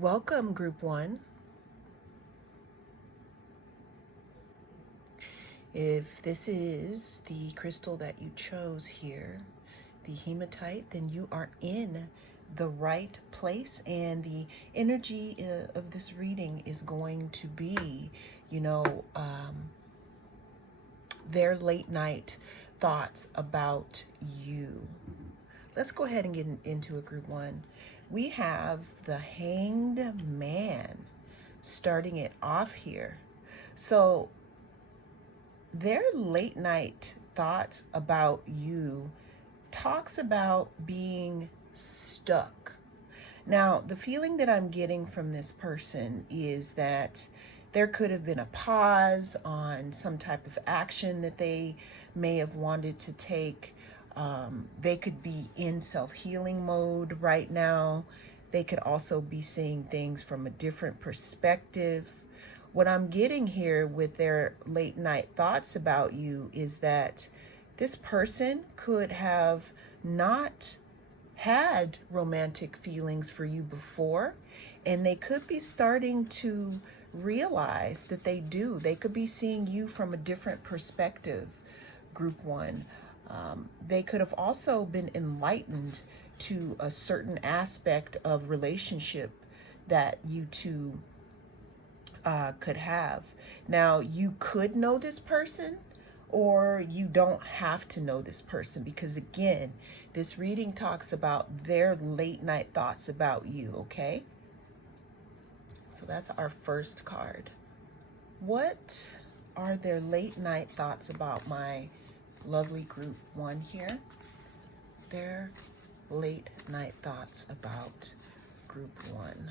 Welcome, Group 1. If this is the crystal that you chose here, the hematite, then you are in the right place, and the energy of this reading is going to be, you know, their late night thoughts about you. Let's go ahead and get into a Group 1. We have the Hanged Man starting it off here. So their late night thoughts about you talks about being stuck. Now, the feeling that I'm getting from this person is that there could have been a pause on some type of action that they may have wanted to take. They could be in self-healing mode right now. They could also be seeing things from a different perspective. What I'm getting here with their late night thoughts about you is that this person could have not had romantic feelings for you before, and they could be starting to realize that they do. They could be seeing you from a different perspective, Group 1. They could have also been enlightened to a certain aspect of relationship that you two could have. Now, you could know this person, or you don't have to know this person, because again, this reading talks about their late night thoughts about you, okay? So that's our first card. What are their late night thoughts about my lovely Group 1 here? Their late night thoughts about Group 1.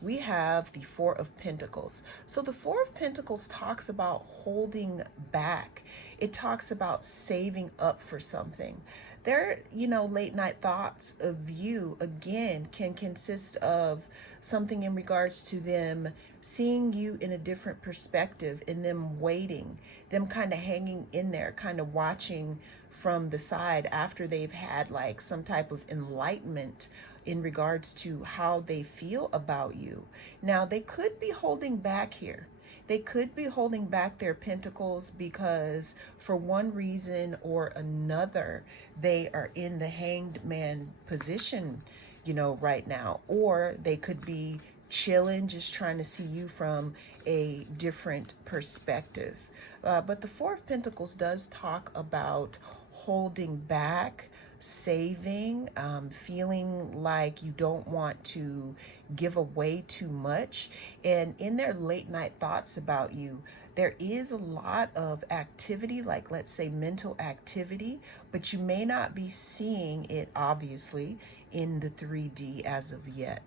We have the Four of Pentacles. So the Four of Pentacles talks about holding back. It talks about saving up for something. Their, late night thoughts of you, again, can consist of something in regards to them seeing you in a different perspective, and them waiting, them kind of hanging in there, kind of watching from the side after they've had like some type of enlightenment in regards to how they feel about you. Now, they could be holding back here. They could be holding back their pentacles because for one reason or another, they are in the Hanged Man position, right now. Or they could be chilling, just trying to see you from a different perspective. But the Four of Pentacles does talk about holding back, saving, feeling like you don't want to give away too much. And in their late night thoughts about you, there is a lot of activity, like let's say mental activity, but you may not be seeing it obviously in the 3D as of yet.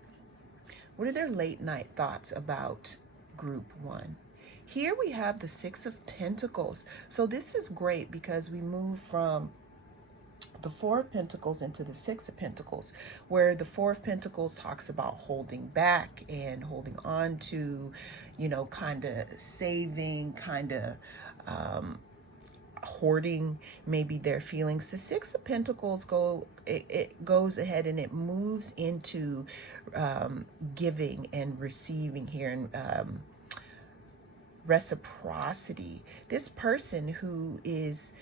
What are their late night thoughts about Group 1? Here we have the Six of Pentacles. So this is great because we move from the Four of Pentacles into the Six of Pentacles, where the Four of Pentacles talks about holding back and holding on to, kind of saving, kind of hoarding maybe their feelings. The Six of Pentacles it goes ahead and it moves into giving and receiving here, and reciprocity. This person who is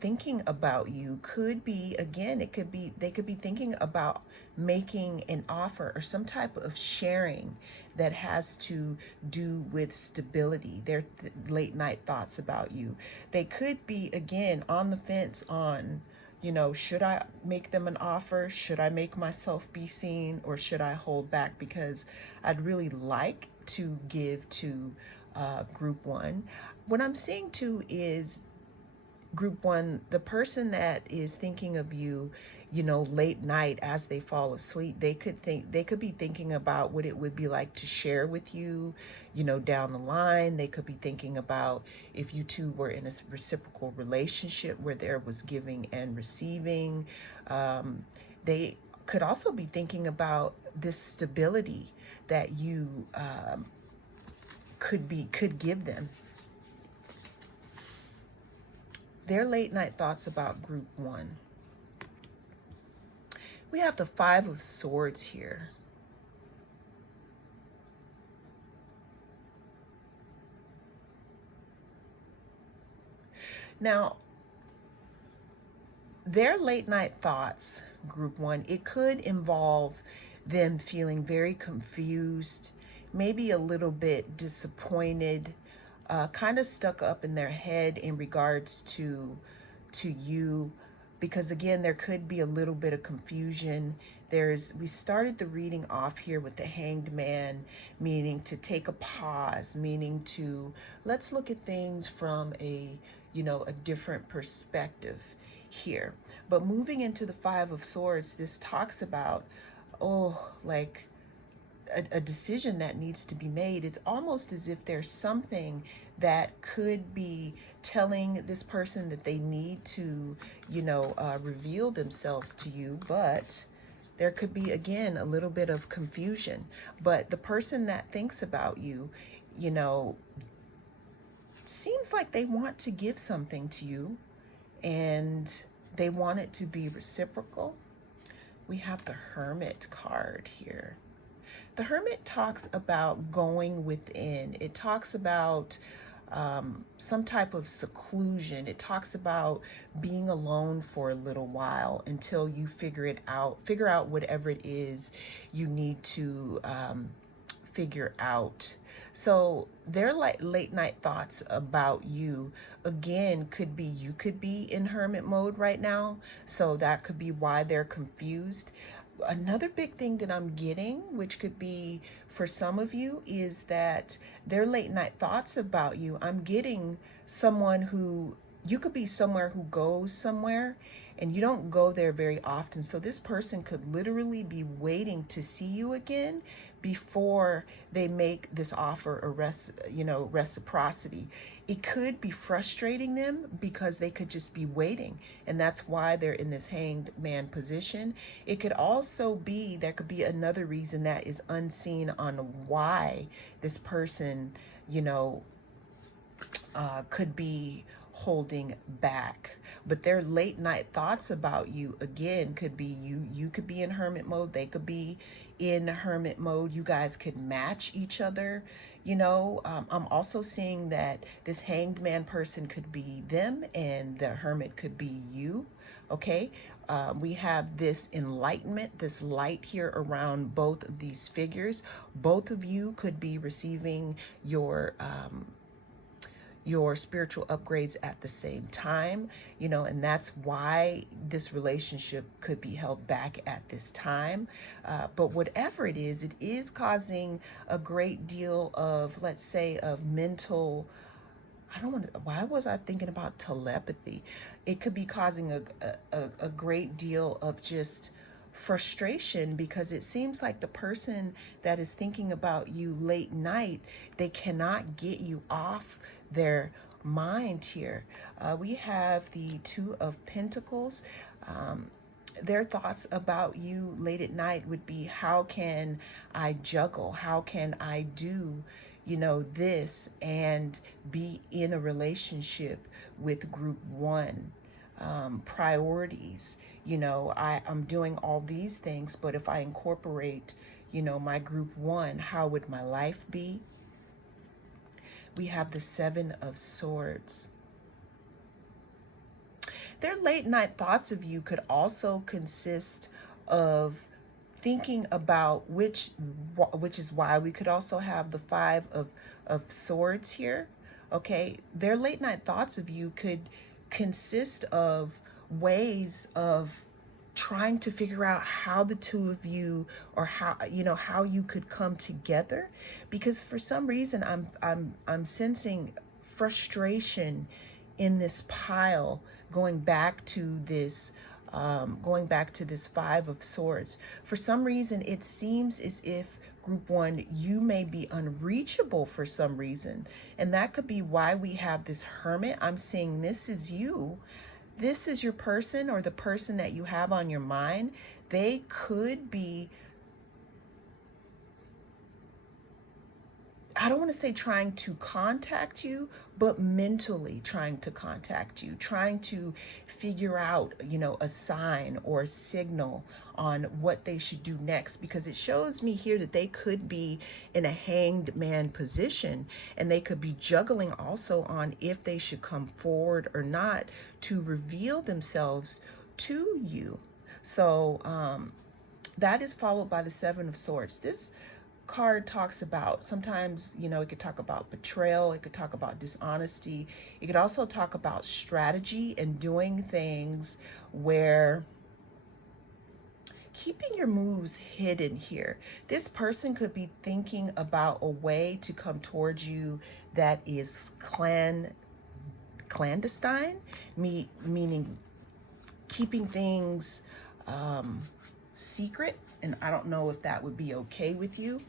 thinking about you could be, again, they could be thinking about making an offer or some type of sharing that has to do with stability. Their late night thoughts about you. They could be, again, on the fence on, should I make them an offer? Should I make myself be seen, or should I hold back? Because I'd really like to give to Group 1. What I'm seeing too is Group 1, the person that is thinking of you, late night as they fall asleep, they could be thinking about what it would be like to share with you, down the line. They could be thinking about if you two were in a reciprocal relationship where there was giving and receiving. They could also be thinking about this stability that you could give them. Their late night thoughts about Group 1. We have the Five of Swords here. Now, their late night thoughts, group one, it could involve them feeling very confused, maybe a little bit disappointed, kind of stuck up in their head in regards to you, because again, there could be a little bit of confusion. We started the reading off here with the Hanged Man, meaning to take a pause, meaning to let's look at things from a different perspective here. But moving into the Five of Swords, this talks about, like a decision that needs to be made. It's almost as if there's something that could be telling this person that they need to, reveal themselves to you, but there could be, again, a little bit of confusion. But the person that thinks about you, seems like they want to give something to you and they want it to be reciprocal. We have the Hermit card here. The Hermit talks about going within. It talks about some type of seclusion. It talks about being alone for a little while until you figure out whatever it is you need to figure out. So their late night thoughts about you, again, you could be in hermit mode right now. So that could be why they're confused. Another big thing that I'm getting, which could be for some of you, is that their late night thoughts about you, I'm getting you could be somewhere who goes somewhere and you don't go there very often. So this person could literally be waiting to see you again before they make this offer of reciprocity. It could be frustrating them because they could just be waiting, and that's why they're in this Hanged Man position. It could also be, there could be another reason that is unseen on why this person, could be holding back. But their late night thoughts about you, again, could be you could be in hermit mode, they could be in hermit mode. You guys could match each other. I'm also seeing that this Hanged Man person could be them and the hermit could be you. Okay. We have this enlightenment, this light here around both of these figures. Both of you could be receiving your spiritual upgrades at the same time, and that's why this relationship could be held back at this time. But whatever it is causing a great deal of, let's say, of mental, why was I thinking about telepathy? It could be causing a great deal of just frustration, because it seems like the person that is thinking about you late night, they cannot get you off their mind here. We have the Two of Pentacles. Their thoughts about you late at night would be, how can I juggle? How can I do, this and be in a relationship with group one? Priorities. I'm doing all these things, but if I incorporate, my group one, how would my life be? We have the Seven of Swords. Their late night thoughts of you could also consist of thinking about which is why we could also have the Five of Swords here. Okay, their late night thoughts of you could consist of ways of trying to figure out how the two of you, or how you could come together, because for some reason I'm sensing frustration in this pile, going back to this Five of Swords. For some reason it seems as if group one, you may be unreachable for some reason, and that could be why we have this Hermit. I'm seeing this is you. This is your person, or the person that you have on your mind. They could be I don't want to say trying to contact you, but mentally trying to contact you, trying to figure out, a sign or a signal on what they should do next, because it shows me here that they could be in a hanged man position, and they could be juggling also on if they should come forward or not to reveal themselves to you. So that is followed by the Seven of Swords. This card talks about, sometimes, it could talk about betrayal, it could talk about dishonesty, it could also talk about strategy and doing things where keeping your moves hidden here. This person could be thinking about a way to come towards you that is clandestine, meaning keeping things secret, and I don't know if that would be okay with you.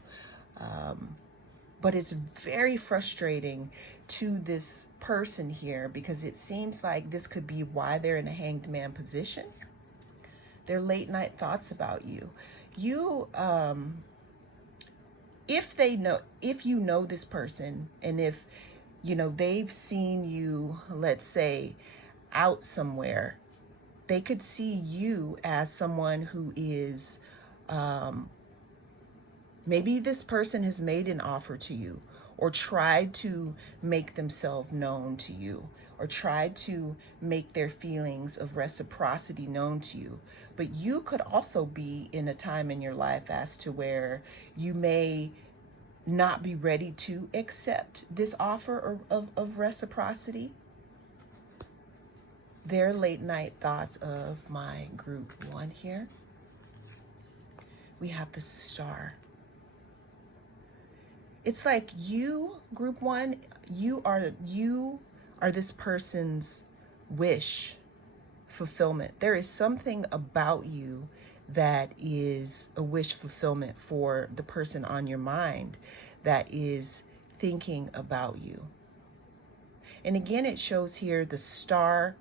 But it's very frustrating to this person here, because it seems like this could be why they're in a hanged man position. Their late night thoughts about you. If you know this person, and if they've seen you, let's say, out somewhere, they could see you as someone who is, maybe this person has made an offer to you, or tried to make themselves known to you, or tried to make their feelings of reciprocity known to you. But you could also be in a time in your life as to where you may not be ready to accept this offer of reciprocity. Their late night thoughts of my group one here. We have the Star. It's like you, group one, you are this person's wish fulfillment. There is something about you that is a wish fulfillment for the person on your mind that is thinking about you. And again, it shows here the Star,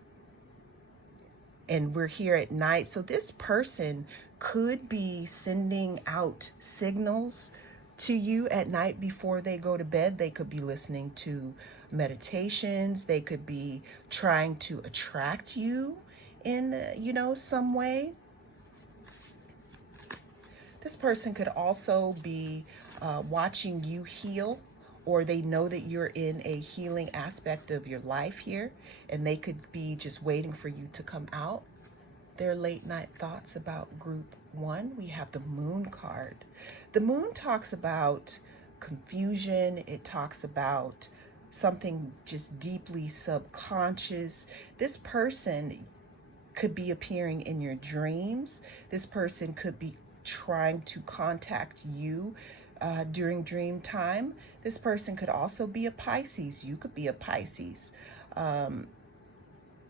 and we're here at night. So this person could be sending out signals to you at night before they go to bed. They could be listening to meditations. They could be trying to attract you in, some way. This person could also be watching you heal, or they know that you're in a healing aspect of your life here, and they could be just waiting for you to come out. Their late night thoughts about group one. We have the Moon card. The Moon talks about confusion. It talks about something just deeply subconscious. This person could be appearing in your dreams. This person could be trying to contact you during dream time. This person could also be a Pisces. You could be a Pisces.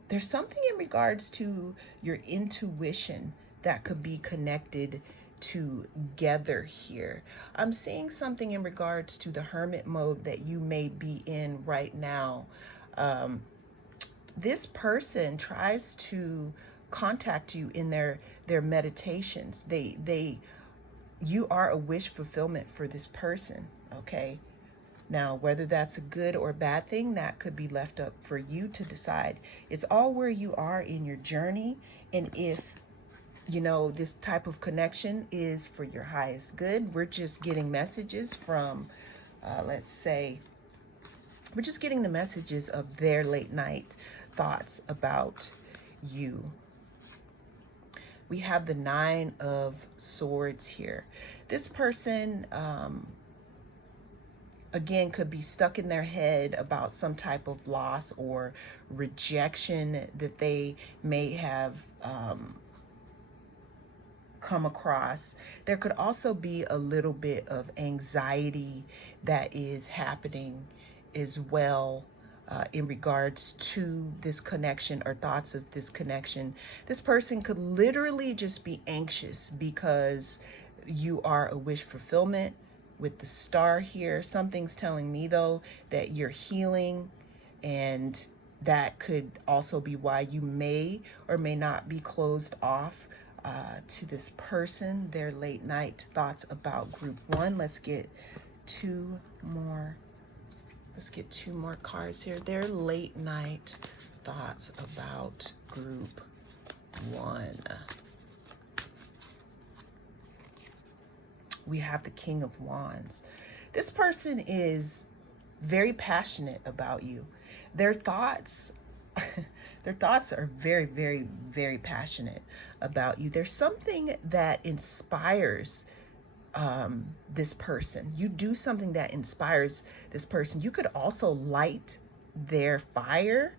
There's something in regards to your intuition that could be connected together here. I'm seeing something in regards to the hermit mode that you may be in right now. This person tries to contact you in their meditations. You are a wish fulfillment for this person, okay? Now, whether that's a good or bad thing, that could be left up for you to decide. It's all where you are in your journey, and if this type of connection is for your highest good. We're just getting messages from, we're just getting the messages of their late night thoughts about you. We have the Nine of Swords here. This person, again, could be stuck in their head about some type of loss or rejection that they may have come across. There could also be a little bit of anxiety that is happening as well in regards to this connection or thoughts of this connection. This person could literally just be anxious because you are a wish fulfillment with the Star here. Something's telling me, though, that you're healing, and that could also be why you may or may not be closed off to this person. Their late night thoughts about group one. Let's get two more. Let's get two more cards here. Their late night thoughts about group one. We have the King of Wands. This person is very passionate about you. Their thoughts their thoughts are very, very, very passionate about you. There's something that inspires this person. You do something that inspires this person. You could also light their fire,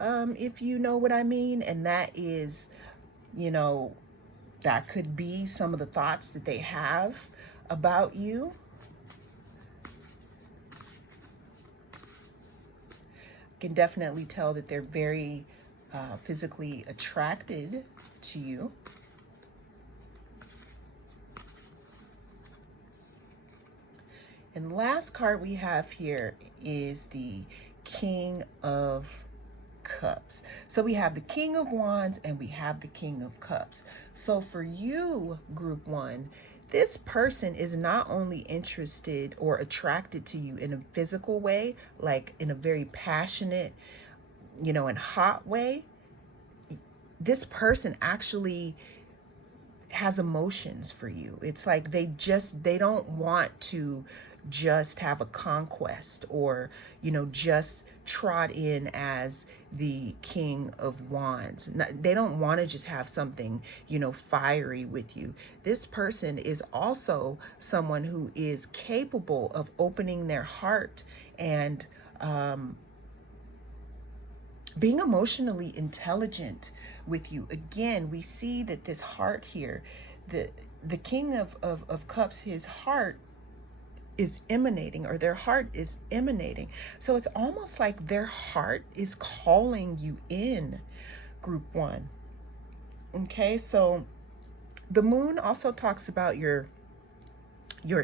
if you know what I mean. And that is, that could be some of the thoughts that they have about you. Can definitely tell that they're very physically attracted to you. And the last card we have here is the King of Cups. So we have the King of Wands and we have the King of Cups. So for you, group one, this person is not only interested or attracted to you in a physical way, like in a very passionate, and hot way. This person actually has emotions for you. It's like they don't want to just have a conquest or, just trot in as the King of Wands. They don't want to just have something, fiery with you. This person is also someone who is capable of opening their heart and being emotionally intelligent with you. Again, we see that this heart here, the King of Cups, his heart is emanating, or their heart is emanating. So it's almost like their heart is calling you in, group one. Okay, so the moon also talks about your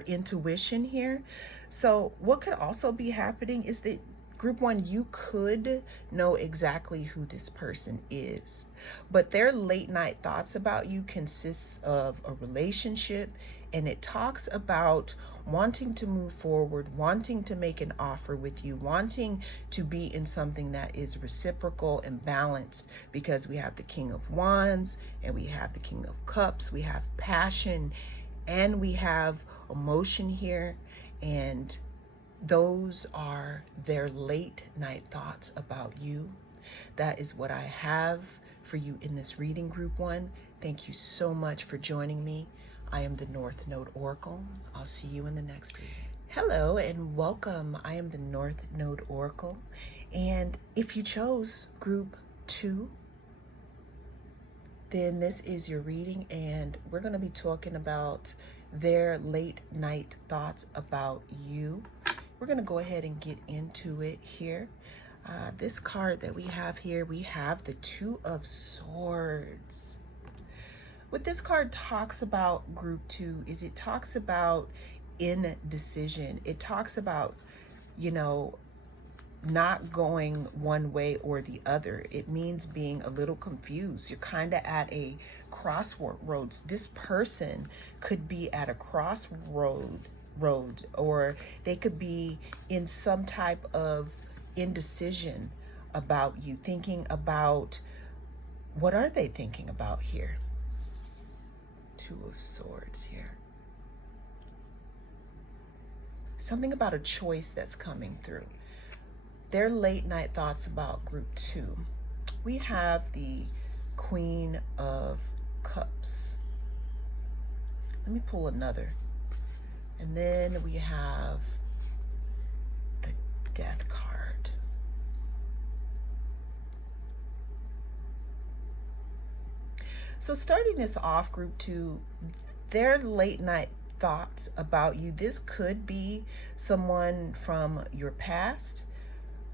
intuition here. So what could also be happening is that group one, you could know exactly who this person is, but their late night thoughts about you consists of a relationship, and it talks about wanting to move forward, wanting to make an offer with you, wanting to be in something that is reciprocal and balanced, because we have the King of Wands and we have the King of Cups. We have passion and we have emotion here, and those are their late night thoughts about you. That is what I have for you in this reading, group one. Thank you so much for joining me. I am the North Node Oracle. I'll see you in the next reading. Hello and welcome. I am the North Node Oracle. And if you chose group two, then this is your reading, and we're going to be talking about their late night thoughts about you. We're going to go ahead and get into it here. This card that we have here, we have the Two of Swords. What this card talks about, group two, is it talks about indecision. It talks about, not going one way or the other. It means being a little confused. You're kind of at a crossroads. This person could be at a crossroad, or they could be in some type of indecision about you, thinking about, what are they thinking about here? Two of Swords here. Something about a choice that's coming through. Their late night thoughts about group two. We have the Queen of Cups. Let me pull another. And then we have the Death card. So starting this off, group two, their late night thoughts about you. This could be someone from your past,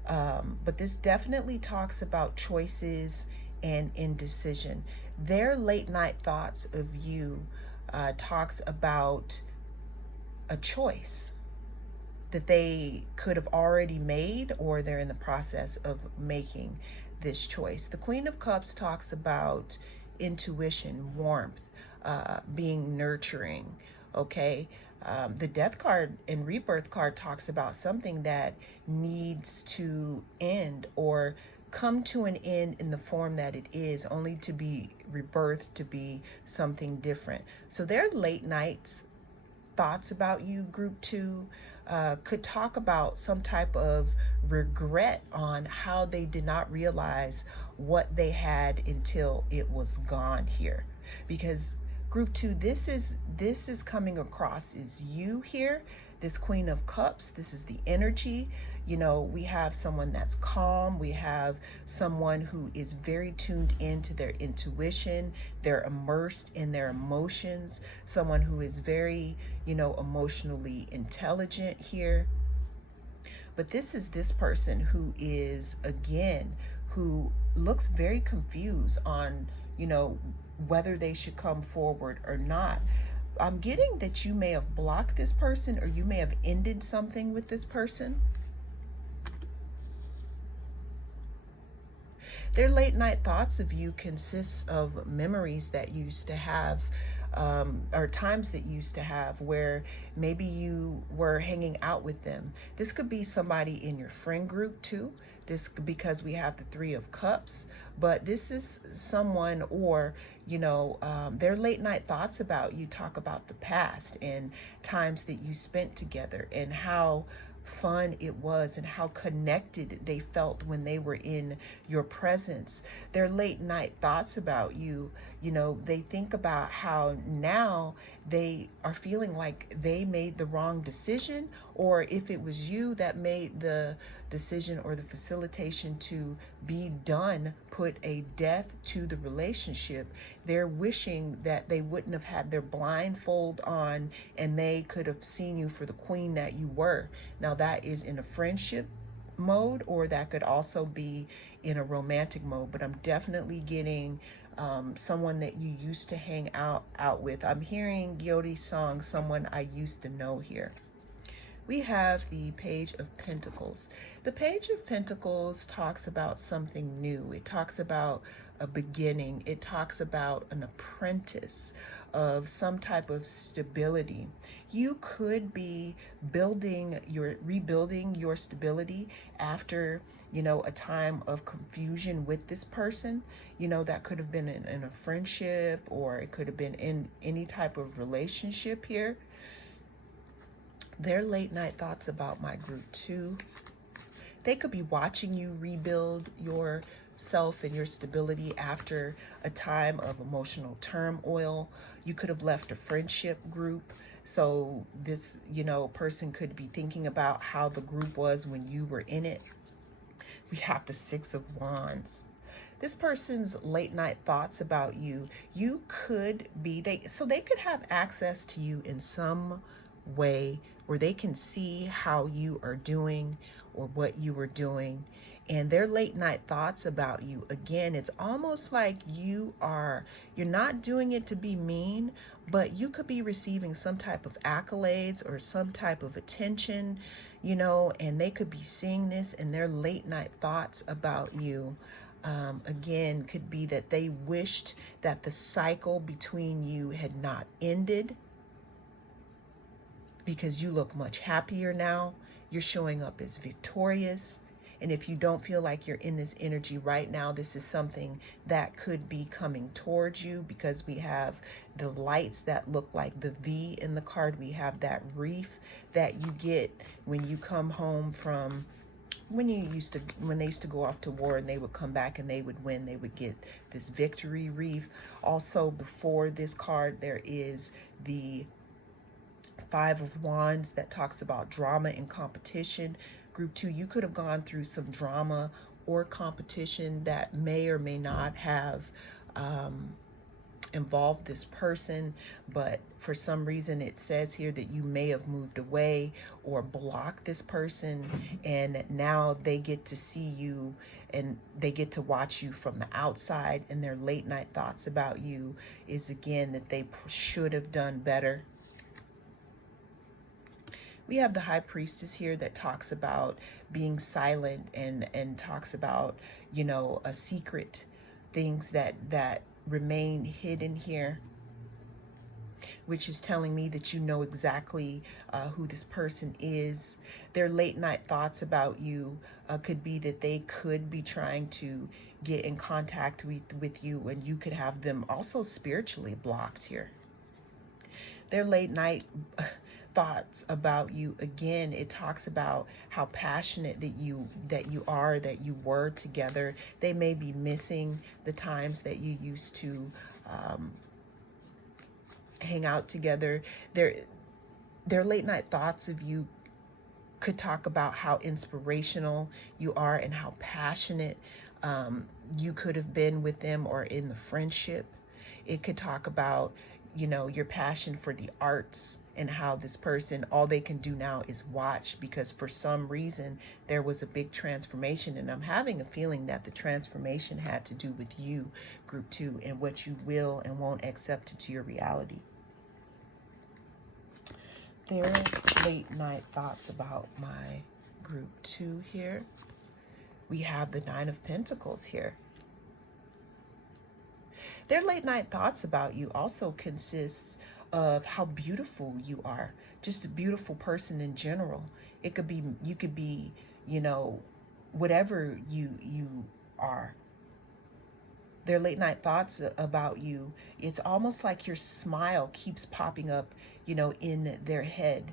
but this definitely talks about choices and indecision. Their late night thoughts of you talks about a choice that they could have already made, or they're in the process of making this choice. The Queen of Cups talks about intuition, warmth, being nurturing, Okay. The death card and rebirth card talks about something that needs to end or come to an end in the form that it is, only to be rebirthed to be something different. So their late nights thoughts about you, group two, could talk about some type of regret on how they did not realize what they had until it was gone here. Because group two, this is coming across is you here, this Queen of Cups. This is the energy. You know, we have someone that's calm. We have someone who is very tuned into their intuition. They're immersed in their emotions. Someone who is very, emotionally intelligent here. But this is this person who is, again, who looks very confused on, whether they should come forward or not. I'm getting that you may have blocked this person or you may have ended something with this person. Their late night thoughts of you consists of memories that you used to have, or times that you used to have where maybe you were hanging out with them. This could be somebody in your friend group too. This, because we have the Three of Cups, but this is someone, or their late night thoughts about you talk about the past and times that you spent together and how fun it was and how connected they felt when they were in your presence. Their late night thoughts about you, they think about how now they are feeling like they made the wrong decision, or if it was you that made the decision or the facilitation to be done, put a death to the relationship. They're wishing that they wouldn't have had their blindfold on and they could have seen you for the queen that you were. Now that is in a friendship mode, or that could also be in a romantic mode, but I'm definitely getting someone that you used to hang out with. I'm hearing Yode's song, Someone I Used to Know here. We have the Page of Pentacles. The Page of Pentacles talks about something new. It talks about a beginning. It talks about an apprentice of some type of stability. You could be rebuilding your stability after, a time of confusion with this person. That could have been in a friendship, or it could have been in any type of relationship here. Their late night thoughts about my group two. They could be watching you rebuild yourself and your stability after a time of emotional turmoil. You could have left a friendship group. So this, person could be thinking about how the group was when you were in it. We have the Six of Wands. This person's late night thoughts about you, you could be, they could have access to you in some way where they can see how you are doing or what you are doing. And their late night thoughts about you, again, it's almost like you're not doing it to be mean, but you could be receiving some type of accolades or some type of attention, and they could be seeing this, and their late night thoughts about you, again, could be that they wished that the cycle between you had not ended, because you look much happier now. You're showing up as victorious. And if you don't feel like you're in this energy right now, this is something that could be coming towards you, because we have the lights that look like the V in the card. We have that wreath that you get when you come home from when they used to go off to war and they would come back and they would win. They would get this victory wreath. Also, before this card, there is the Five of Wands that talks about drama and competition. Group two, you could have gone through some drama or competition that may or may not have involved this person, but for some reason it says here that you may have moved away or blocked this person, and now they get to see you and they get to watch you from the outside, and their late night thoughts about you is, again, that they should have done better. We have the High Priestess here that talks about being silent and talks about, a secret, things that remain hidden here. which is telling me that you know exactly who this person is. Their late night thoughts about you could be that they could be trying to get in contact with you, and you could have them also spiritually blocked here. Their late night thoughts about you, again, it talks about how passionate that you were together. They may be missing the times that you used to hang out together. Their late night thoughts of you could talk about how inspirational you are and how passionate you could have been with them or in the friendship. It could talk about, your passion for the arts and how this person, all they can do now is watch because for some reason there was a big transformation. And I'm having a feeling that the transformation had to do with you, group 2, and what you will and won't accept into your reality. Their late night thoughts about my group 2 here. We have the 9 of Pentacles here. Their late night thoughts about you also consist of how beautiful you are, just a beautiful person in general. It could be, you could be, whatever you are. Their late night thoughts about you, it's almost like your smile keeps popping up, in their head.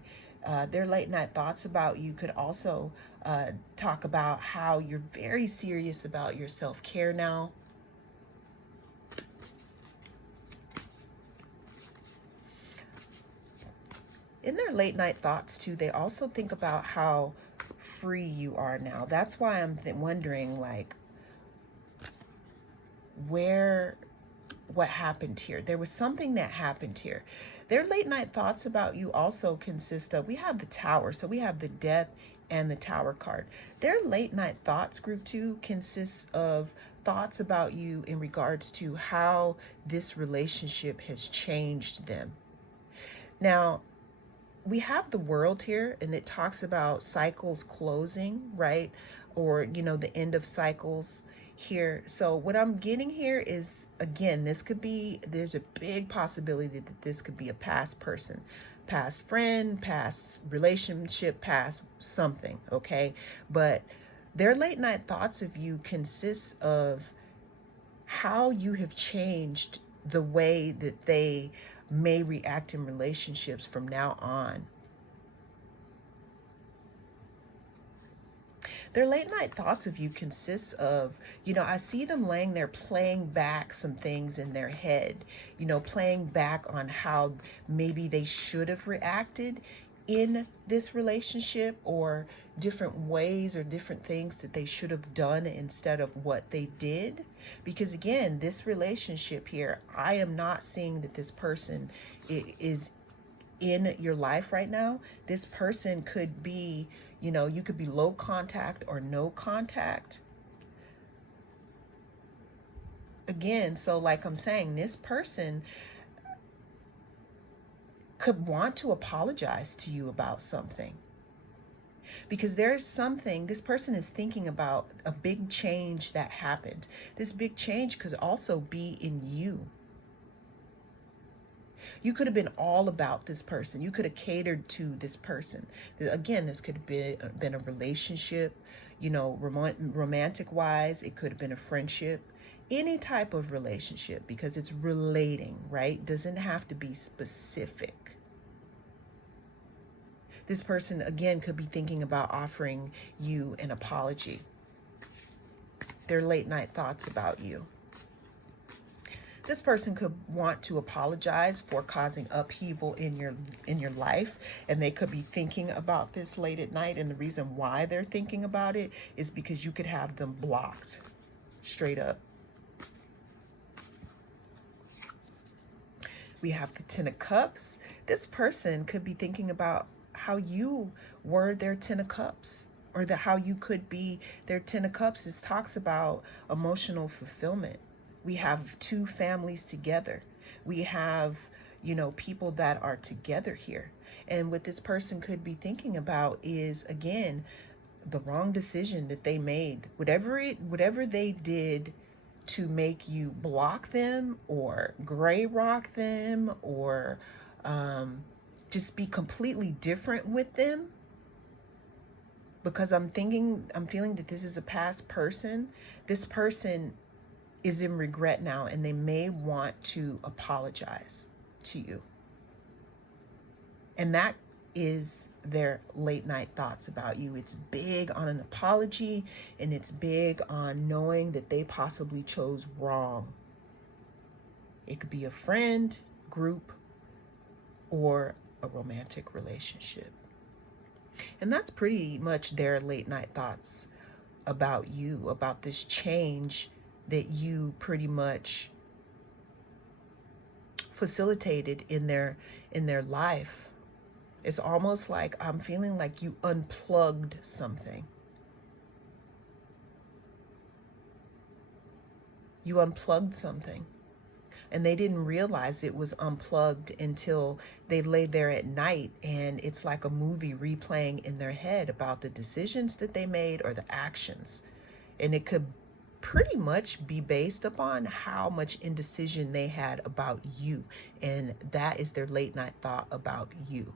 Their late night thoughts about you could also talk about how you're very serious about your self-care now. In their late night thoughts too, they also think about how free you are now. That's why I'm wondering, like, what happened here? There was something that happened here. Their late night thoughts about you also consist of, we have the Tower, so we have the Death and the Tower card. Their late night thoughts, group 2, consists of thoughts about you in regards to how this relationship has changed them. Now, we have the World here, and it talks about cycles closing, right? Or, the end of cycles here. So what I'm getting here is, again, there's a big possibility that this could be a past person, past friend, past relationship, past something, okay? But their late night thoughts of you consists of how you have changed the way that they may react in relationships from now on. Their late night thoughts of you consists of, I see them laying there playing back some things in their head, playing back on how maybe they should have reacted in this relationship, or different ways or different things that they should have done instead of what they did. Because again, this relationship here, I am not seeing that this person is in your life right now. This person could be, you could be low contact or no contact. Again, so like I'm saying, this person could want to apologize to you about something. Because there's something, this person is thinking about a big change that happened. This big change could also be in you. You could have been all about this person. You could have catered to this person. Again, this could have been a relationship, romantic wise. It could have been a friendship, any type of relationship, because it's relating, right? Doesn't have to be specific. This person, again, could be thinking about offering you an apology. Their late night thoughts about you. This person could want to apologize for causing upheaval in your life, and they could be thinking about this late at night, and the reason why they're thinking about it is because you could have them blocked, straight up. We have the 10 of Cups. This person could be thinking about how you were their 10 of Cups, or how you could be their 10 of Cups. This talks about emotional fulfillment. We have 2 families together. We have, people that are together here. And what this person could be thinking about is, again, the wrong decision that they made. Whatever they did to make you block them or gray rock them or just be completely different with them, because I'm feeling that this is a past person. This person is in regret now, and they may want to apologize to you. And that is their late night thoughts about you. It's big on an apology, and it's big on knowing that they possibly chose wrong. It could be a friend, group, or a romantic relationship. And that's pretty much their late night thoughts about you, about this change that you pretty much facilitated in their life. It's almost like I'm feeling like you unplugged something. You unplugged something. And they didn't realize it was unplugged until they lay there at night, and it's like a movie replaying in their head about the decisions that they made or the actions. And it could pretty much be based upon how much indecision they had about you. And that is their late night thought about you.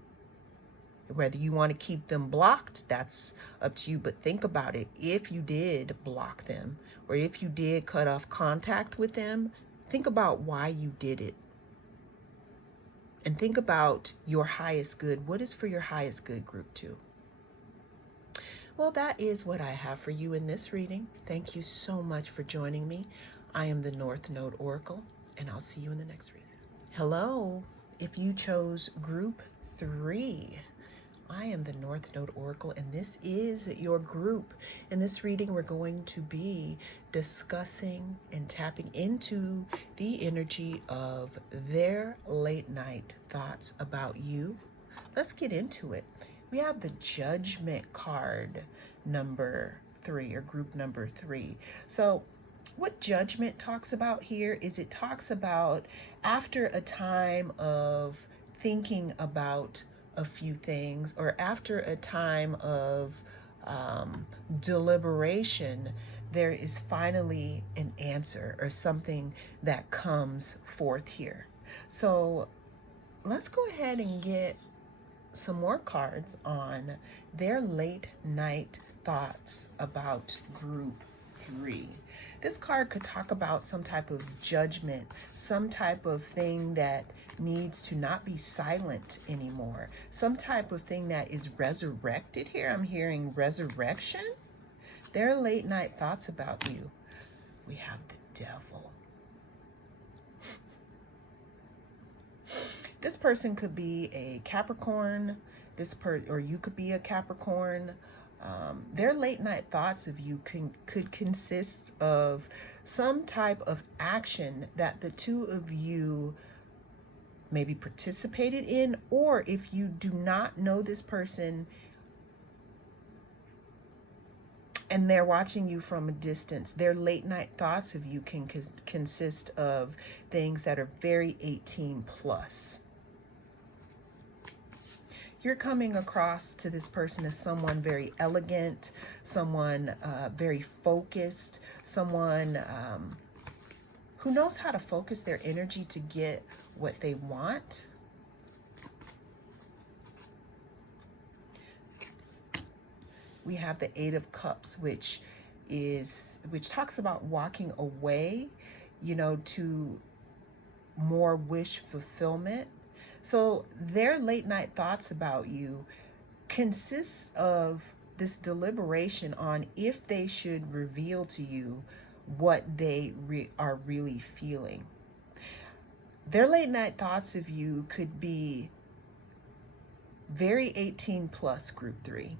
Whether you want to keep them blocked, that's up to you. But think about it. If you did block them, or if you did cut off contact with them, think about why you did it. And think about your highest good. What is for your highest good, group 2? Well, that is what I have for you in this reading. Thank you so much for joining me. I am the North Node Oracle, and I'll see you in the next reading. Hello. If you chose group 3, I am the North Node Oracle, and this is your group. In this reading, we're going to be discussing and tapping into the energy of their late night thoughts about you. Let's get into it. We have the Judgment card, number 3, or group number 3. So what Judgment talks about here is it talks about after a time of thinking about a few things, or after a time of deliberation, there is finally an answer or something that comes forth here. So let's go ahead and get some more cards on their late night thoughts about group 3. This card could talk about some type of judgment, some type of thing that needs to not be silent anymore, some type of thing that is resurrected here. I'm hearing resurrection. Their late night thoughts about you. We have the Devil. This person could be a Capricorn, or you could be a Capricorn. Their late night thoughts of you could consist of some type of action that the two of you maybe participated in, or if you do not know this person and they're watching you from a distance, their late night thoughts of you can consist of things that are very 18 plus. You're coming across to this person as someone very elegant, someone very focused, someone who knows how to focus their energy to get what they want. We have the 8 of Cups, which talks about walking away, to more wish fulfillment. So their late night thoughts about you consists of this deliberation on if they should reveal to you what they are really feeling. Their late night thoughts of you could be very 18 plus, group 3.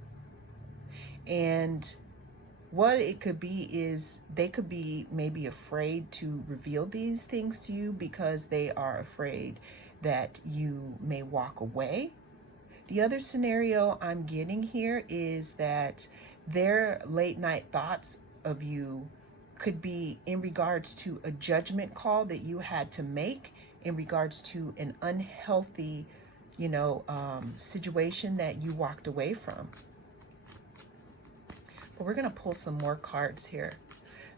And what it could be is they could be maybe afraid to reveal these things to you because they are afraid that you may walk away. The other scenario I'm getting here is that their late night thoughts of you could be in regards to a judgment call that you had to make in regards to an unhealthy, situation that you walked away from. But we're going to pull some more cards here.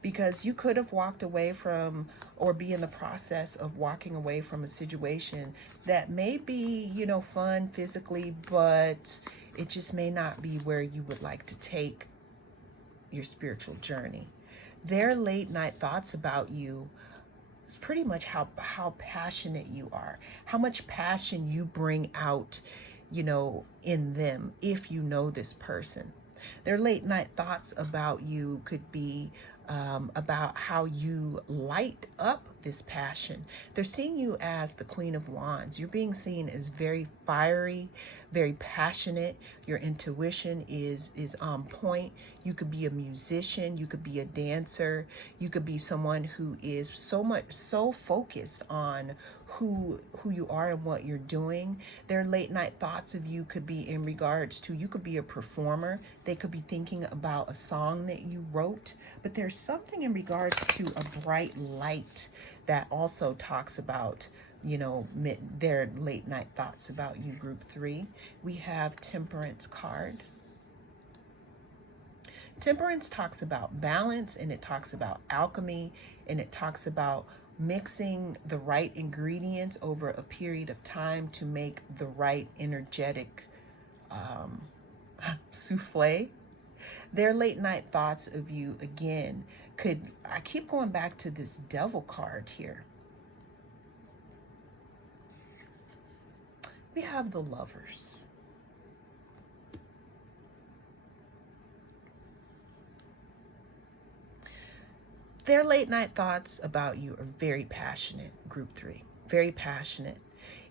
because you could have walked away from or be in the process of walking away from a situation that may be, fun physically, but it just may not be where you would like to take your spiritual journey. Their late night thoughts about you is pretty much how passionate you are, how much passion you bring out, in them if you know this person. Their late night thoughts about you could be about how you light up this passion. They're seeing you as the Queen of Wands. You're being seen as very fiery, very passionate. Your intuition is on point. You could be a musician, you could be a dancer, you could be someone who is so focused on who you are and what you're doing. Their late night thoughts of you could be in regards to, you could be a performer. They could be thinking about a song that you wrote, but there's something in regards to a bright light that also talks about, their late night thoughts about you, group 3. We have Temperance card. Temperance talks about balance, and it talks about alchemy, and it talks about mixing the right ingredients over a period of time to make the right energetic souffle. Their late night thoughts of you, again, I keep going back to this Devil card here. We have the Lovers. Their late night thoughts about you are very passionate, group 3, very passionate.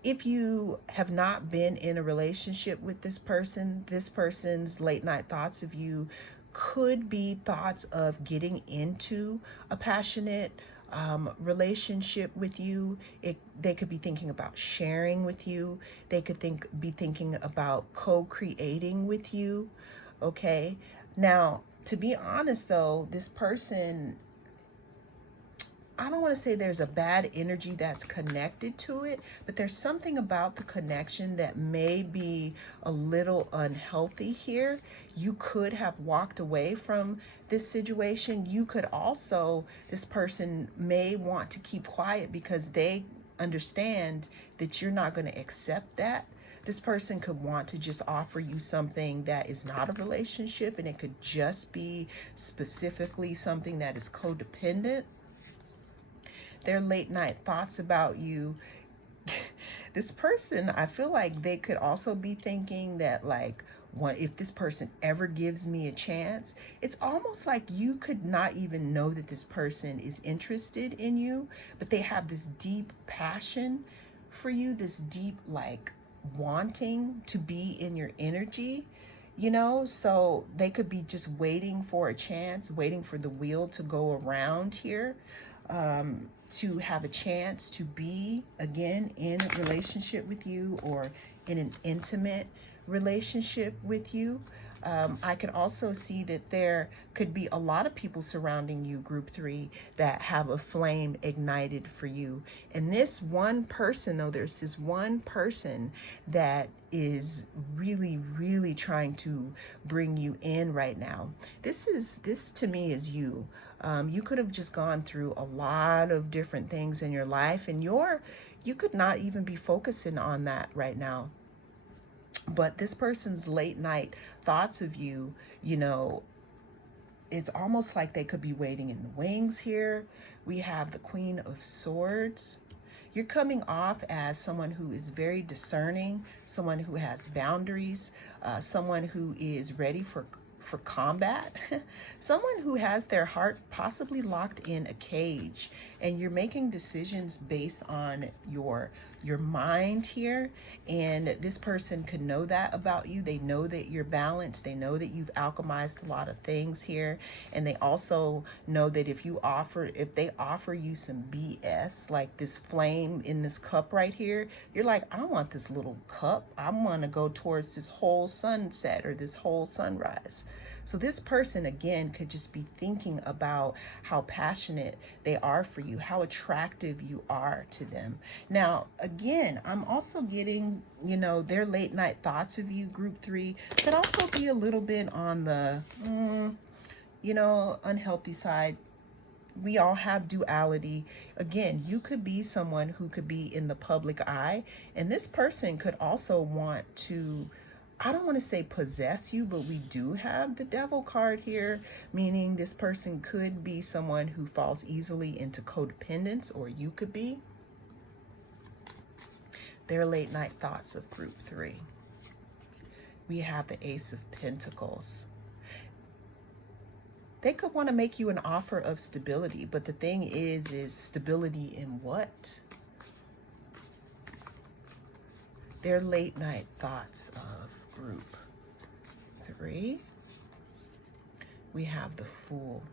If you have not been in a relationship with this person's late night thoughts of you could be thoughts of getting into a passionate relationship with you. They could be thinking about sharing with you. They could be thinking about co-creating with you. Okay. Now, to be honest though, this person, I don't want to say there's a bad energy that's connected to it, but there's something about the connection that may be a little unhealthy here. You could have walked away from this situation. You could also, this person may want to keep quiet because they understand that you're not going to accept that. This person could want to just offer you something that is not a relationship, and it could just be specifically something that is codependent. Their late night thoughts about you, this person, I feel like they could also be thinking that, like, if this person ever gives me a chance, it's almost like you could not even know that this person is interested in you, but they have this deep passion for you, this deep, like, wanting to be in your energy. So they could be just waiting for a chance, waiting for the wheel to go around here, to have a chance to be again in a relationship with you, or in an intimate relationship with you. I can also see that there could be a lot of people surrounding you, group 3, that have a flame ignited for you. And this one person, though, there's this one person that is really, really trying to bring you in right now. This to me is you. You could have just gone through a lot of different things in your life, and you could not even be focusing on that right now. But this person's late night thoughts of you, it's almost like they could be waiting in the wings here. We have the Queen of Swords. You're coming off as someone who is very discerning, someone who has boundaries, someone who is ready for combat, someone who has their heart possibly locked in a cage, and you're making decisions based on your mind here. And this person could know that about you. They know that you're balanced. They know that you've alchemized a lot of things here, and they also know that if they offer you some BS, like this flame in this cup right here, you're like, I don't want this little cup. I want to go towards this whole sunset or this whole sunrise. So this person, again, could just be thinking about how passionate they are for you, how attractive you are to them. Now, again, I'm also getting, their late night thoughts of you, group 3, could also be a little bit on the, unhealthy side. We all have duality. Again, you could be someone who could be in the public eye, and this person could also want to, I don't want to say possess you, but we do have the devil card here, meaning this person could be someone who falls easily into codependence, or you could be. Their late night thoughts of group 3. We have the Ace of Pentacles. They could want to make you an offer of stability, but the thing is stability in what? Their late night thoughts of group 3. We have the Fool.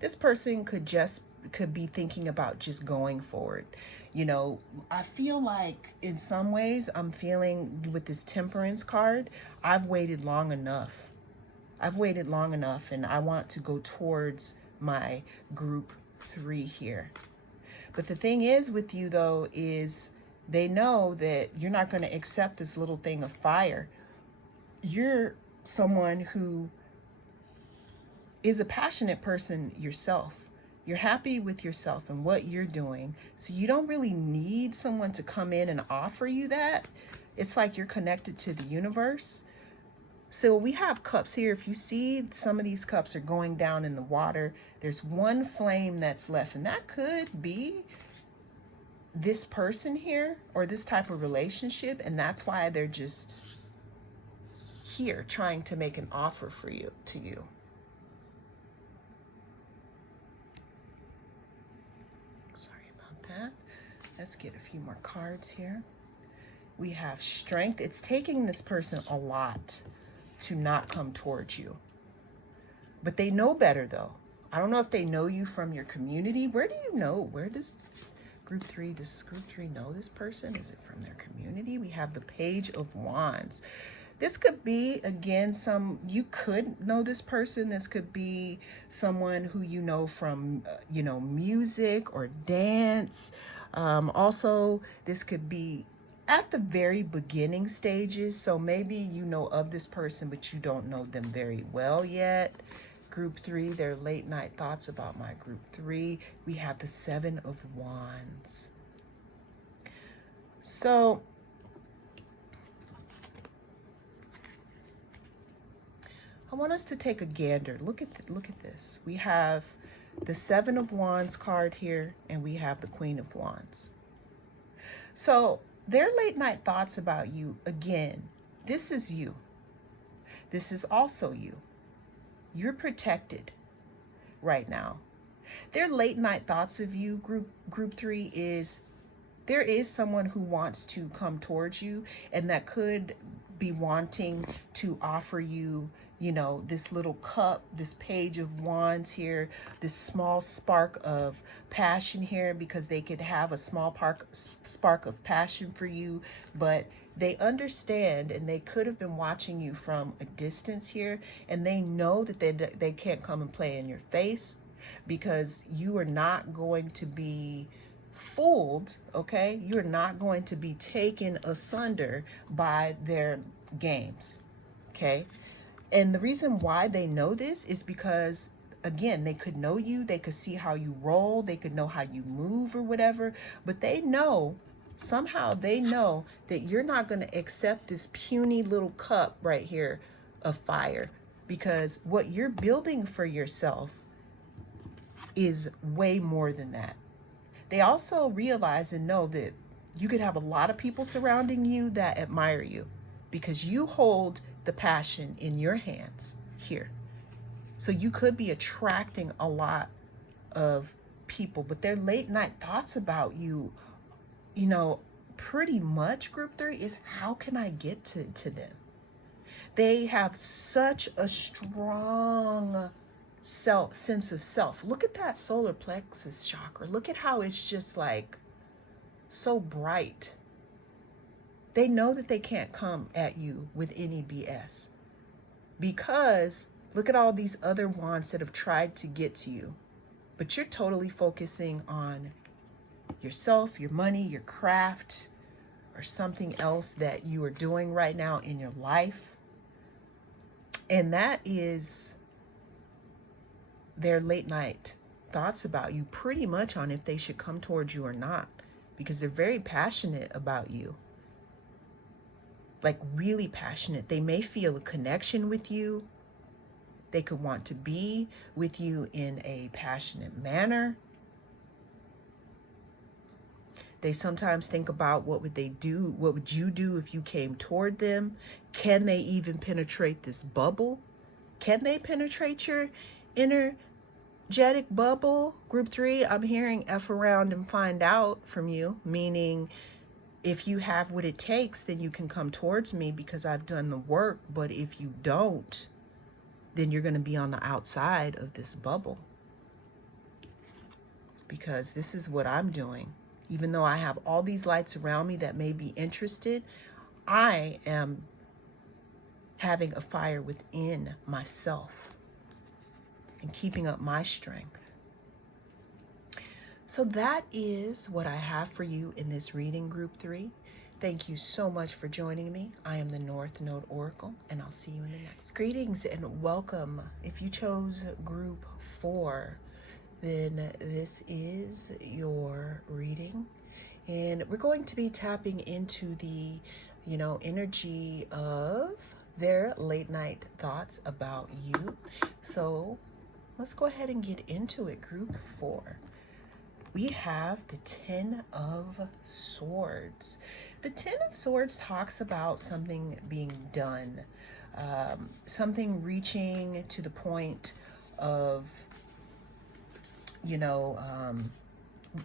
This person could be thinking about just going forward. You know, I feel like in some ways I'm feeling with this Temperance card, I've waited long enough. I've waited long enough, and I want to go towards my group 3 here. But the thing is with you, though, is they know that you're not going to accept this little thing of fire. You're someone who is a passionate person yourself. You're happy with yourself and what you're doing. So you don't really need someone to come in and offer you that. It's like you're connected to the universe. So we have cups here. If you see, some of these cups are going down in the water. There's one flame that's left, and that could be this person here or this type of relationship, and that's why they're just here trying to make an offer to you. Sorry about that. Let's get a few more cards here. We have Strength. It's taking this person a lot to not come towards you, but they know better, though. I don't know if they know you from your community. Where do you know? Where does group 3 know this person? Is it from their community? We have the Page of Wands. This could be, again, you could know this person. This could be someone who you know from, music or dance. Also, this could be at the very beginning stages. So maybe you know of this person, but you don't know them very well yet. Group 3, their late night thoughts about my group 3. We have the 7 of Wands. So I want us to take a gander. Look at this. We have the 7 of Wands card here, and we have the Queen of Wands. So their late night thoughts about you, again, this is you. This is also you. You're protected right now. Their late night thoughts of you, group 3, is there is someone who wants to come towards you, and that could be wanting to offer you, this little cup, this Page of Wands here, this small spark of passion here, because they could have a small spark of passion for you, but they understand, and they could have been watching you from a distance here, and they know that they can't come and play in your face, because you are not going to be fooled, okay? You're not going to be taken asunder by their games, okay? And the reason why they know this is because, again, they could know you, they could see how you roll, they could know how you move or whatever, but somehow they know that you're not going to accept this puny little cup right here of fire, because what you're building for yourself is way more than that. They also realize and know that you could have a lot of people surrounding you that admire you, because you hold the passion in your hands here. So you could be attracting a lot of people, but their late night thoughts about you, pretty much group 3 is, how can I get to them? They have such a strong sense of self. Look at that solar plexus chakra. Look at how it's just like so bright. They know that they can't come at you with any BS, because look at all these other wands that have tried to get to you, but you're totally focusing on yourself, your money, your craft, or something else that you are doing right now in your life. And that is their late night thoughts about you pretty much on if they should come towards you or not, because they're very passionate about you. Like really passionate. They may feel a connection with you. They could want to be with you in a passionate manner. They sometimes think about what would they do? What would you do if you came toward them? Can they even penetrate this bubble? Can they penetrate your energetic bubble? Group 3, I'm hearing F around and find out from you, meaning if you have what it takes, then you can come towards me because I've done the work. But if you don't, then you're going to be on the outside of this bubble, because this is what I'm doing. Even though I have all these lights around me that may be interested, I am having a fire within myself and keeping up my strength. So that is what I have for you in this reading, Group 3. Thank you so much for joining me. I am the North Node Oracle, and I'll see you in the next. Greetings and welcome. If you chose Group 4, then this is your reading. And we're going to be tapping into the, energy of their late night thoughts about you. So let's go ahead and get into it, Group 4. We have the 10 of Swords. The 10 of Swords talks about something being done, something reaching to the point of,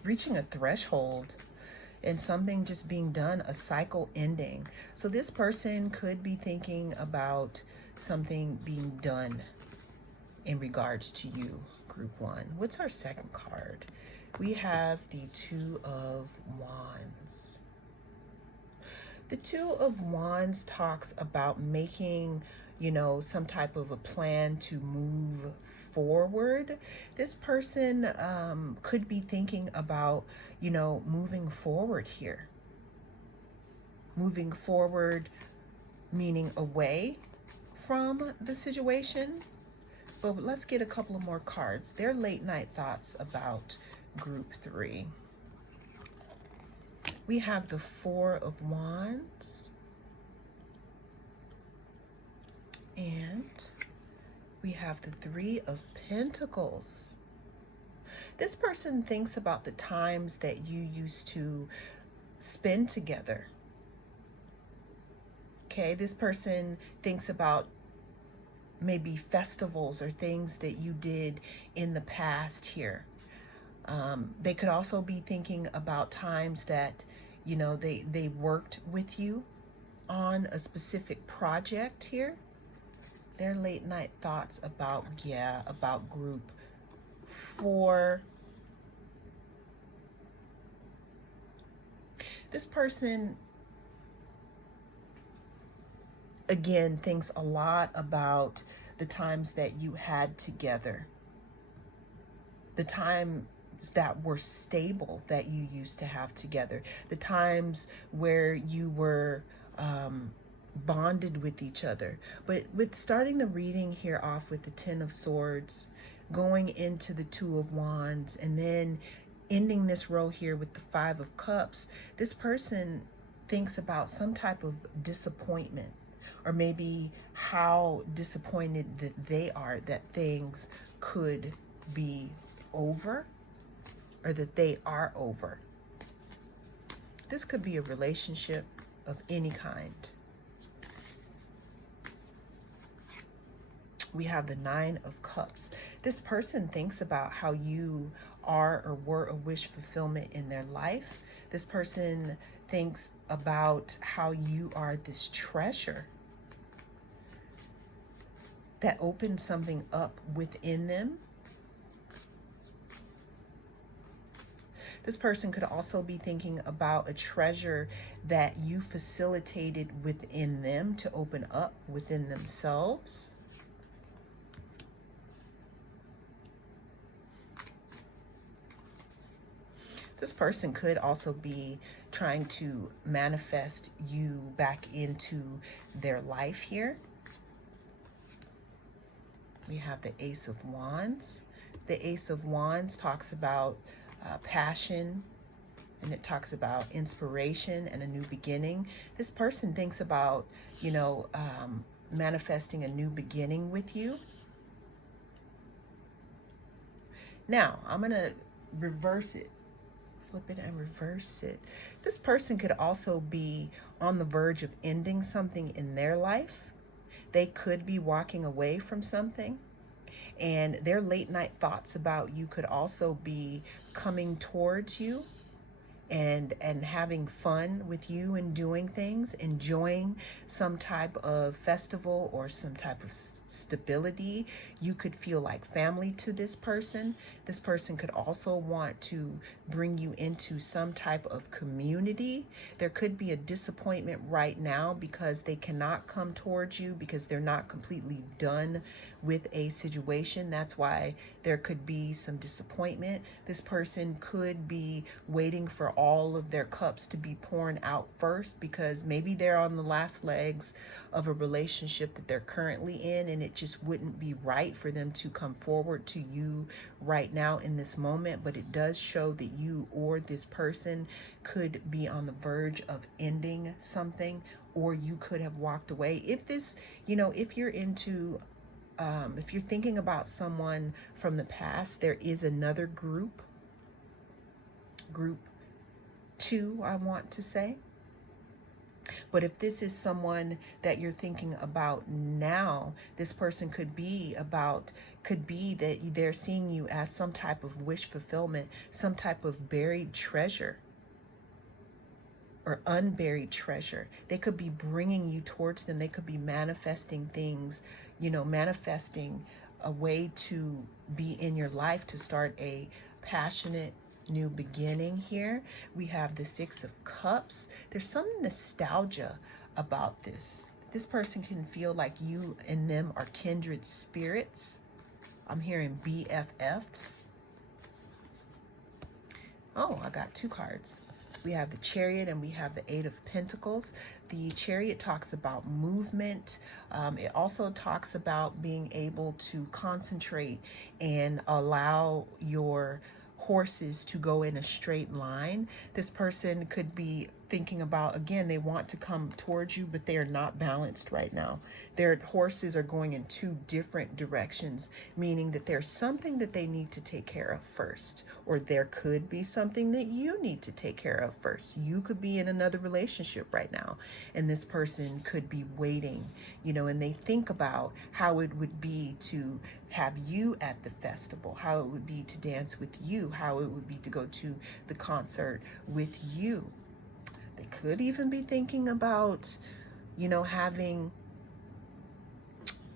reaching a threshold, and something just being done, a cycle ending. So this person could be thinking about something being done in regards to you, Group 1. What's our second card? We have the 2 of Wands. The 2 of Wands talks about making, some type of a plan to move forward. This person could be thinking about, moving forward here. Moving forward, meaning away from the situation. But let's get a couple of more cards. Their late night thoughts about Group 3. We have the 4 of Wands. And we have the 3 of Pentacles. This person thinks about the times that you used to spend together. Okay, this person thinks about maybe festivals or things that you did in the past here. They could also be thinking about times that, they worked with you on a specific project here. Their late night thoughts about Group 4. This person, again, thinks a lot about the times that you had together. The times that were stable that you used to have together. The times where you were bonded with each other. But with starting the reading here off with the 10 of Swords, going into the 2 of Wands, and then ending this row here with the 5 of Cups, this person thinks about some type of disappointment, or maybe how disappointed that they are that things could be over, or that they are over. This could be a relationship of any kind. We have the 9 of Cups. This person thinks about how you are or were a wish fulfillment in their life. This person thinks about how you are this treasure that opened something up within them. This person could also be thinking about a treasure that you facilitated within them to open up within themselves. This person could also be trying to manifest you back into their life here. We have the Ace of Wands. The Ace of Wands talks about passion, and it talks about inspiration and a new beginning. This person thinks about, manifesting a new beginning with you. Now, I'm going to reverse it, flip it and reverse it. This person could also be on the verge of ending something in their life. They could be walking away from something. And their late night thoughts about you could also be coming towards you and having fun with you and doing things, enjoying some type of festival or some type of stability. You could feel like family to this person. This person could also want to bring you into some type of community. There could be a disappointment right now because they cannot come towards you because they're not completely done with a situation. That's why there could be some disappointment. This person could be waiting for all of their cups to be poured out first because maybe they're on the last legs of a relationship that they're currently in, and it just wouldn't be right for them to come forward to you right now in this moment. But it does show that you or this person could be on the verge of ending something, or you could have walked away. If this, if you're into if you're thinking about someone from the past, there is another group 2, I want to say. But if this is someone that you're thinking about now, this person could be that they're seeing you as some type of wish fulfillment, some type of buried treasure or unburied treasure. They could be bringing you towards them. They could be manifesting things, manifesting a way to be in your life, to start a passionate new beginning here. We have the Six of Cups. There's some nostalgia about this. This person can feel like you and them are kindred spirits. I'm hearing BFFs. Oh, I got 2 cards. We have the Chariot and we have the Eight of Pentacles. The Chariot talks about movement. It also talks about being able to concentrate and allow your horses to go in a straight line. This person could be thinking about, again, they want to come towards you, but they are not balanced right now. Their horses are going in 2 different directions, meaning that there's something that they need to take care of first, or there could be something that you need to take care of first. You could be in another relationship right now, and this person could be waiting, and they think about how it would be to have you at the festival, how it would be to dance with you, how it would be to go to the concert with you. They could even be thinking about, having,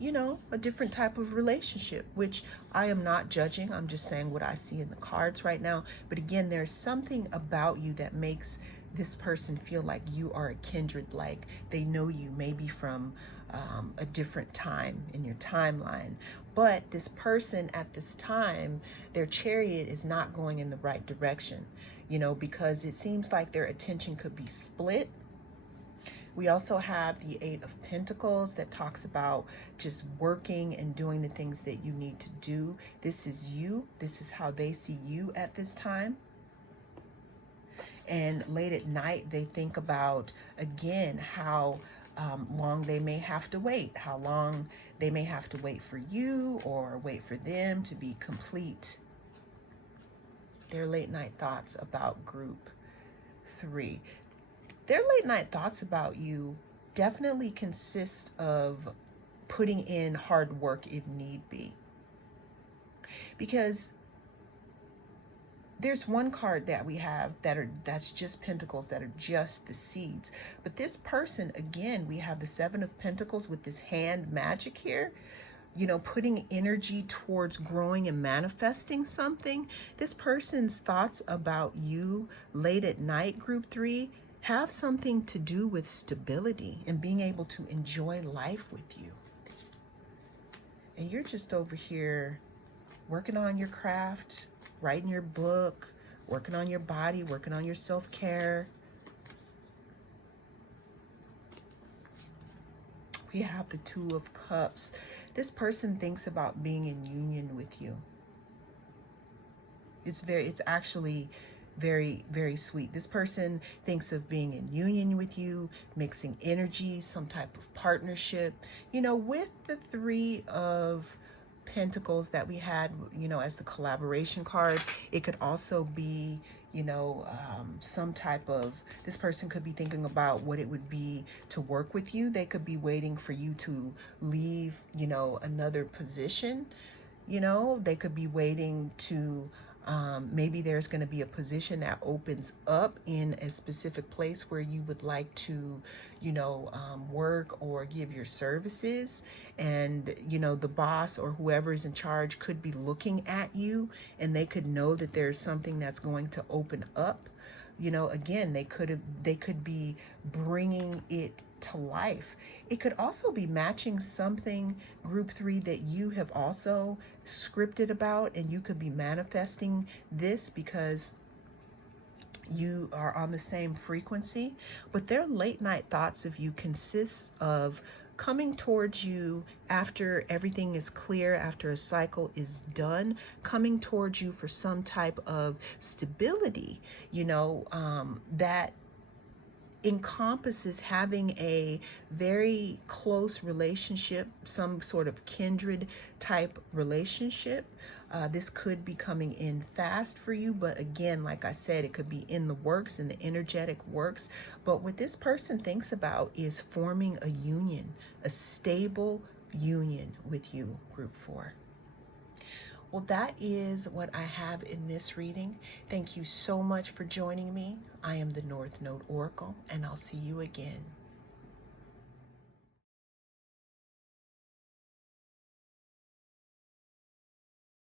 a different type of relationship, which I am not judging. I'm just saying what I see in the cards right now. But again, there's something about you that makes this person feel like you are a kindred, like they know you maybe from a different time in your timeline. But this person at this time, their chariot is not going in the right direction, because it seems like their attention could be split. We also have the Eight of Pentacles that talks about just working and doing the things that you need to do. This is you. This is how they see you at this time. And late at night, they think about, again, how long they may have to wait, how long they may have to wait for you or wait for them to be complete. Their late night thoughts about group 3. Their late night thoughts about you definitely consist of putting in hard work if need be. Because there's one card that we have that's just Pentacles, that are just the seeds. But this person, again, we have the Seven of Pentacles with this hand magic here, putting energy towards growing and manifesting something. This person's thoughts about you late at night, group 3, have something to do with stability and being able to enjoy life with you. And you're just over here working on your craft, writing your book, working on your body, working on your self-care. We have the Two of Cups. This person thinks about being in union with you. It's actually very, very sweet. This person thinks of being in union with you, mixing energies, some type of partnership. With the Three of Pentacles that we had, as the collaboration card, it could also be, some type of, this person could be thinking about what it would be to work with you. They could be waiting for you to leave, another position. They could be waiting to, maybe there's going to be a position that opens up in a specific place where you would like to, work or give your services. And, the boss or whoever is in charge could be looking at you, and they could know that there's something that's going to open up. Again, they could be bringing it to life. It could also be matching something, group 3, that you have also scripted about, and you could be manifesting this because you are on the same frequency. But their late night thoughts of you consists of coming towards you after everything is clear, after a cycle is done, coming towards you for some type of stability, that encompasses having a very close relationship, some sort of kindred type relationship. This could be coming in fast for you, but again, like I said, it could be in the works, in the energetic works. But what this person thinks about is forming a union, a stable union with you, group 4. Well, that is what I have in this reading. Thank you so much for joining me. I am the North Node Oracle, and I'll see you again